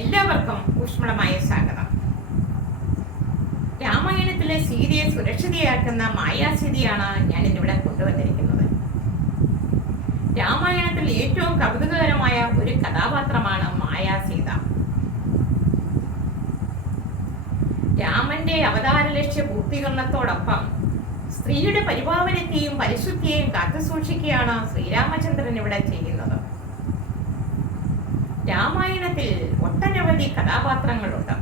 എല്ലാവർക്കും ഊഷ്മളമായ സ്വാഗതം. രാമായണത്തിലെ സീതയെ സുരക്ഷിതയാക്കുന്ന മായാസീതയാണ് ഞാൻ ഇന്നിവിടെ കൊണ്ടുവന്നിരിക്കുന്നത്. രാമായണത്തിൽ ഏറ്റവും കൗതുകകരമായ ഒരു കഥാപാത്രമാണ് മായാസീത. രാമന്റെ അവതാര ലക്ഷ്യ പൂർത്തീകരണത്തോടൊപ്പം സ്ത്രീയുടെ പരിപാവനത്തെയും പരിശുദ്ധിയെയും കാത്തുസൂക്ഷിക്കുകയാണ് ശ്രീരാമചന്ദ്രൻ ഇവിടെ ചെയ്യുന്നത്. രാമായണത്തിൽ ഒട്ടനവധി കഥാപാത്രങ്ങളുണ്ട്.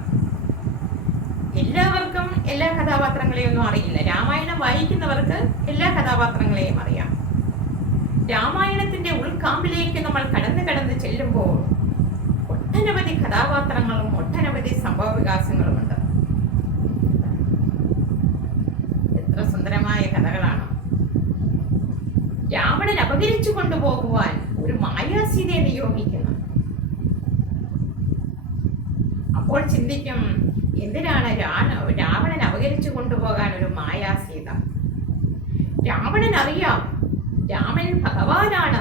എല്ലാവർക്കും എല്ലാ കഥാപാത്രങ്ങളെയും ഒന്നും അറിയില്ല. രാമായണം വായിക്കുന്നവർക്ക് എല്ലാ കഥാപാത്രങ്ങളെയും അറിയാം. രാമായണത്തിന്റെ ഉൾക്കാമ്പിലേക്ക് നമ്മൾ കടന്ന് ചെല്ലുമ്പോൾ ഒട്ടനവധി കഥാപാത്രങ്ങളും ഒട്ടനവധി സംഭവ വികാസങ്ങളുമുണ്ട്. എത്ര സുന്ദരമായ കഥകളാണ്. രാവണൻ അപഹരിച്ചു കൊണ്ടുപോകുവാൻ ഒരു മായാസീതയെ നിയോഗിക്കുന്നു. അപ്പോൾ ചിന്തിക്കും, എന്തിനാണ് രാവണൻ അപഹരിച്ചു കൊണ്ടുപോകാൻ ഒരു മായാസീത? രാവണൻ അറിയാം രാമൻ ഭഗവാനാണ്,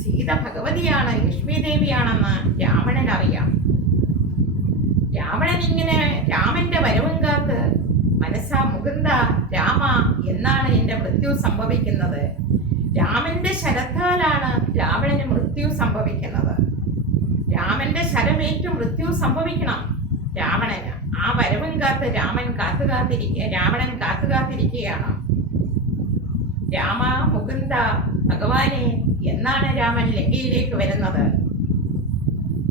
സീത ഭഗവതിയാണ്, ലക്ഷ്മി ദേവിയാണെന്ന് രാവണൻ അറിയാം. രാവണൻ ഇങ്ങനെ രാമന്റെ വരവും കാത്ത് മനസ്സാ മുകുന്ദ രാമ എന്നാണ് എന്റെ മൃത്യു സംഭവിക്കുന്നത്. രാമന്റെ ശരത്താലാണ് രാവണന് മൃത്യു സംഭവിക്കുന്നത്. രാമന്റെ ശരമേറ്റു മൃത്യു സംഭവിക്കണം രാവണന്. ആ വരവും കാത്ത് രാവണൻ കാത്തുകാത്തിരിക്കുകയാണ്. രാമ മുകുന്ദ ഭഗവാനെ എന്നാണ് രാമൻ ലങ്കയിലേക്ക് വരുന്നത്.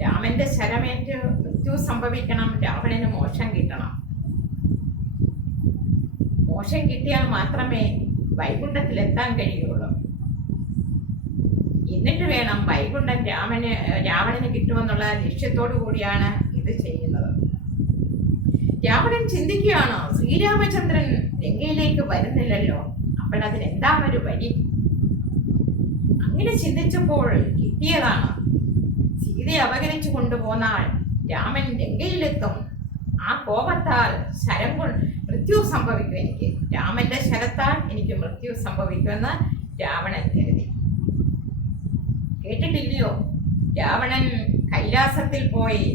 രാമന്റെ ശരമേറ്റ് മൃത്യു സംഭവിക്കണം, രാവണന് മോക്ഷം കിട്ടണം. മോക്ഷം കിട്ടിയാൽ മാത്രമേ വൈകുണ്ഠത്തിലെത്താൻ കഴിയുള്ളൂ. എന്നിട്ട് വേണം വൈകുണ്ഠം രാവണന് കിട്ടുമെന്നുള്ള ലക്ഷ്യത്തോടു കൂടിയാണ് ഇത് ചെയ്യുന്നത്. രാവണൻ ചിന്തിക്കുകയാണ്, ശ്രീരാമചന്ദ്രൻ ലങ്കയിലേക്ക് വരുന്നില്ലല്ലോ, അപ്പോൾ അതിനെന്താണൊരു വഴി? അങ്ങനെ ചിന്തിച്ചപ്പോൾ കിട്ടിയതാണ്. സീതയെ അപഹരിച്ചു കൊണ്ടുപോന്നാൽ രാമൻ ലങ്കയിലെത്തും. ആ കോപത്താൽ മൃത്യു സംഭവിക്കും. എനിക്ക് രാമന്റെ ശരത്താൽ എനിക്ക് മൃത്യു സംഭവിക്കുമെന്ന് രാവണൻ കരുതി. കേട്ടിട്ടില്ലയോ, രാവണൻ കൈലാസത്തിൽ പോയി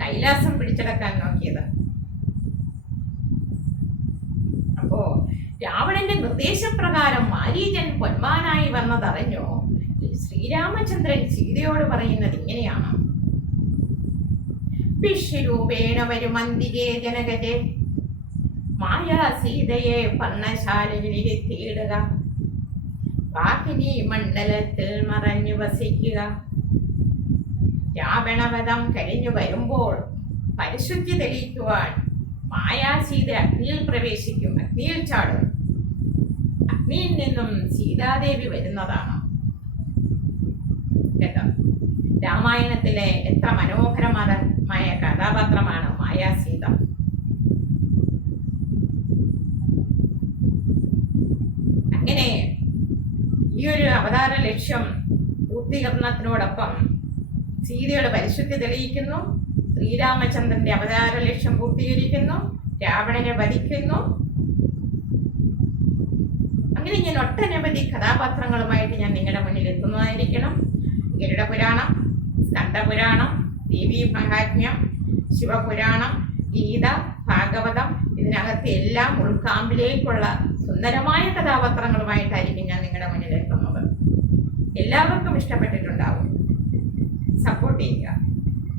കൈലാസം പിടിച്ചടക്കാൻ നോക്കിയത്. അപ്പോ രാവണന്റെ നിർദ്ദേശപ്രകാരം മാരീചൻ പൊന്മാനായി വന്നതറിഞ്ഞോ ശ്രീരാമചന്ദ്രൻ സീതയോട് പറയുന്നത് ഇങ്ങനെയാണ്: പിഷ്യരൂപേണ വരുമന്തികേ ജനകജെ, മായാ സീതയെ പർണശാലയിലിരുത്തിയിടുക, വാഹിനി മണ്ഡലത്തിൽ മറഞ്ഞു വസിക്കുക. രാവണവധം കഴിഞ്ഞു വരുമ്പോൾ പരിശുദ്ധി തെളിയിക്കുവാൻ മായാസീത അഗ്നിയിൽ പ്രവേശിക്കും, അഗ്നിയിൽ ചാടും. അഗ്നിയിൽ നിന്നും സീതാദേവി വരുന്നതാണ്. കേട്ടോ, രാമായണത്തിലെ എത്ര മനോഹരമായ കഥാപാത്രമാണ് മായാസീത. അങ്ങനെ ഈ ഒരു അവതാര ലക്ഷ്യം പൂർത്തീകരണത്തിനോടൊപ്പം സീതയുടെ പരിശുദ്ധി തെളിയിക്കുന്നു, ശ്രീരാമചന്ദ്രന്റെ അവതാര ലക്ഷ്യം പൂർത്തീകരിക്കുന്നു, രാവണനെ വധിക്കുന്നു. അങ്ങനെ ഞാൻ ഒട്ടനവധി കഥാപാത്രങ്ങളുമായിട്ട് ഞാൻ നിങ്ങളുടെ മുന്നിൽ എത്തുന്നതായിരിക്കണം. ഗരുഡ പുരാണം, സ്കന്ദപുരാണം, ദേവീ മഹാത്മ്യം, ശിവപുരാണം, ഗീത, ഭാഗവതം, ഇതിനകത്ത് എല്ലാം ഉൾക്കാമ്പിലേക്കുള്ള സുന്ദരമായ കഥാപാത്രങ്ങളുമായിട്ടായിരിക്കും ഞാൻ നിങ്ങളുടെ മുന്നിൽ എത്തുന്നത്. എല്ലാവർക്കും ഇഷ്ടപ്പെട്ടിട്ടുണ്ടാവും. സപ്പോർട്ട് ചെയ്യുക.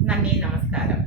നന്ദി, നമസ്കാരം.